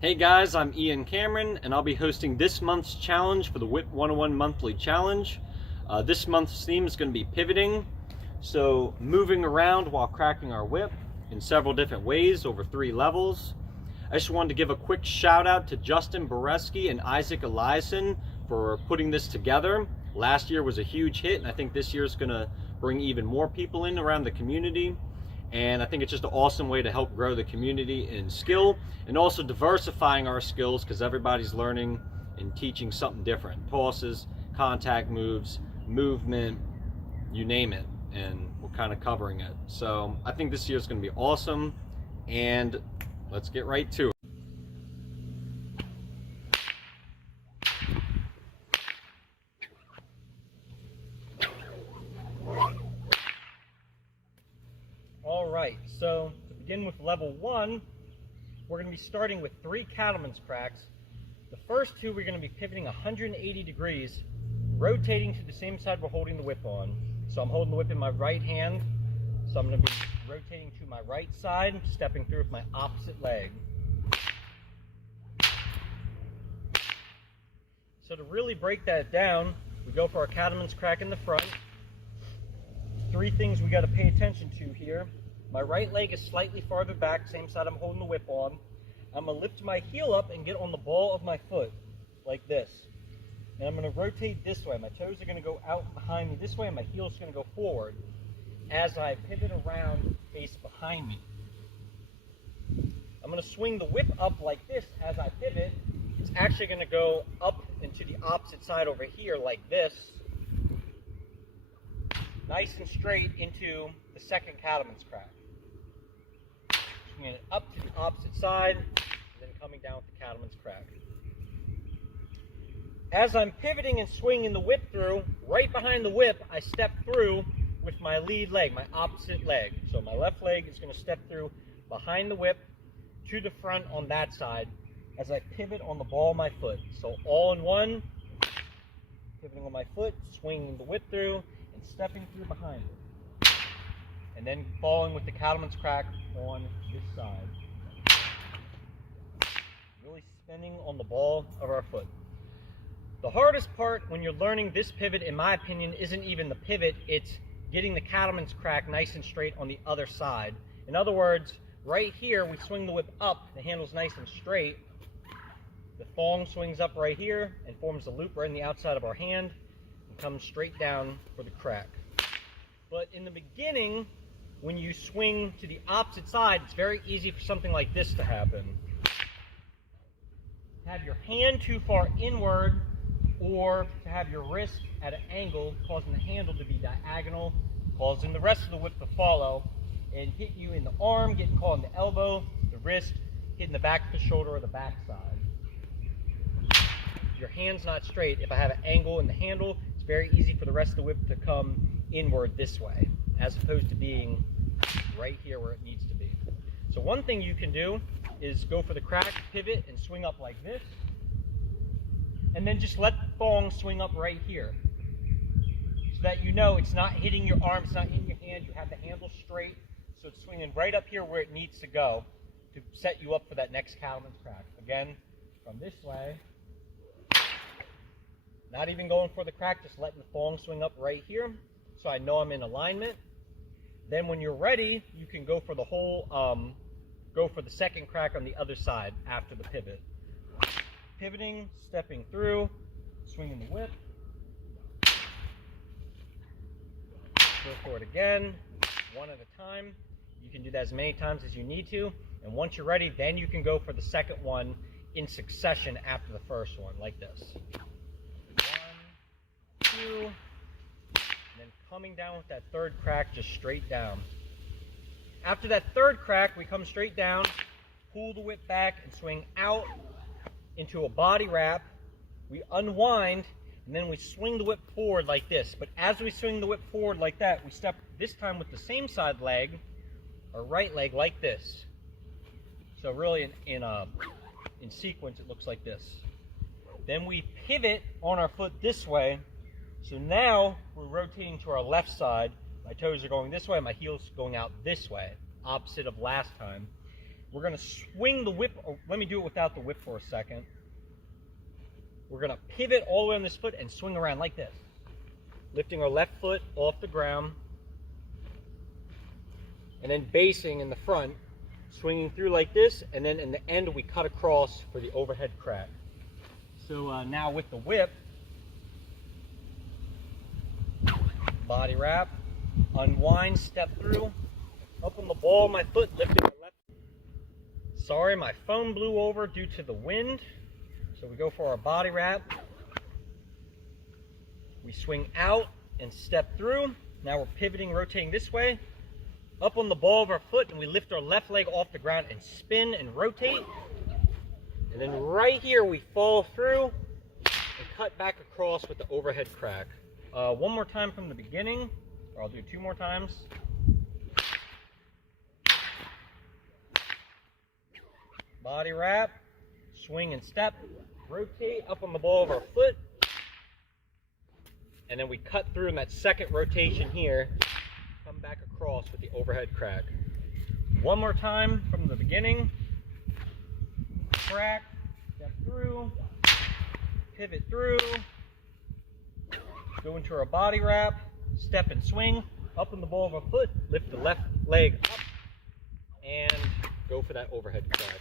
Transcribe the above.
Hey guys, I'm Ian Cameron, and I'll be hosting this month's challenge for the Whip 101 Monthly Challenge. This month's theme is going to be pivoting, so moving around while cracking our whip in several different ways over 3 levels. I just wanted to give a quick shout out to Justin Boreski and Isaac Eliason for putting this together. Last year was a huge hit, and I think this year is going to bring even more people in around the community. And I think it's just an awesome way to help grow the community in skill and also diversifying our skills, because everybody's learning and teaching something different. Tosses, contact moves, movement, you name it, and we're kind of covering it. So I think this year is going to be awesome, and let's get right to it. Alright, so to begin with level 1, we're going to be starting with 3 cattleman's cracks. The first 2 we're going to be pivoting 180 degrees, rotating to the same side we're holding the whip on. So I'm holding the whip in my right hand, so I'm going to be rotating to my right side, stepping through with my opposite leg. So to really break that down, we go for our cattleman's crack in the front. 3 things we got to pay attention to here. My right leg is slightly farther back, same side I'm holding the whip on. I'm going to lift my heel up and get on the ball of my foot, like this. And I'm going to rotate this way. My toes are going to go out behind me this way, and my heel's going to go forward as I pivot around, face behind me. I'm going to swing the whip up like this as I pivot. It's actually going to go up and to the opposite side over here like this. Nice and straight into the second cattleman's crack. Swinging it up to the opposite side, and then coming down with the cattleman's crack. As I'm pivoting and swinging the whip through, right behind the whip, I step through with my lead leg, my opposite leg. So my left leg is going to step through behind the whip to the front on that side as I pivot on the ball of my foot. So all in one, pivoting on my foot, swinging the whip through, and stepping through behind it, and then following with the cattleman's crack on this side, really spinning on the ball of our foot. The hardest part when you're learning this pivot, in my opinion, isn't even the pivot, it's getting the cattleman's crack nice and straight on the other side. In other words, right here we swing the whip up, the handle's nice and straight, the thong swings up right here and forms a loop right in the outside of our hand, comes straight down for the crack. But in the beginning, when you swing to the opposite side, it's very easy for something like this to happen. Have your hand too far inward, or to have your wrist at an angle, causing the handle to be diagonal, causing the rest of the whip to follow and hit you in the arm, getting caught in the elbow, the wrist, hitting the back of the shoulder or the back side. If your hand's not straight, if I have an angle in the handle, very easy for the rest of the whip to come inward this way, as opposed to being right here where it needs to be. So one thing you can do is go for the crack, pivot, and swing up like this, and then just let the thong swing up right here, so that you know it's not hitting your arm, it's not hitting your hand, you have the handle straight, so it's swinging right up here where it needs to go to set you up for that next cattleman's crack. Again, from this way, not even going for the crack, just letting the thong swing up right here so I know I'm in alignment. Then when you're ready, you can go for the whole, go for the second crack on the other side after the pivot. Pivoting, stepping through, swinging the whip. Go for it again, one at a time. You can do that as many times as you need to. And once you're ready, then you can go for the second one in succession after the first one, like this. 1, 2, and then coming down with that third crack just straight down. After that third crack, we come straight down, pull the whip back and swing out into a body wrap. We unwind, and then we swing the whip forward like this. But as we swing the whip forward like that, we step this time with the same side leg, or right leg, like this. So really in sequence, it looks like this. Then we pivot on our foot this way. So now we're rotating to our left side. My toes are going this way, my heel's going out this way, opposite of last time. We're going to swing the whip. Oh, let me do it without the whip for a second. We're going to pivot all the way on this foot and swing around like this. Lifting our left foot off the ground. And then basing in the front. Swinging through like this. And then in the end we cut across for the overhead crack. So now with the whip. Body wrap. Unwind, step through. Up on the ball of my foot. Lifting my left. Sorry, my phone blew over due to the wind. So we go for our body wrap. We swing out and step through. Now we're pivoting, rotating this way. Up on the ball of our foot, and we lift our left leg off the ground and spin and rotate. And then right here we fall through and cut back across with the overhead crack. One more time from the beginning, or I'll do 2 more times. Body wrap, swing and step, rotate up on the ball of our foot, and then we cut through in that second rotation here, come back across with the overhead crack. One more time from the beginning, crack, step through, pivot through, go into our body wrap, step and swing, up on the ball of our foot, lift the left leg up, and go for that overhead crack.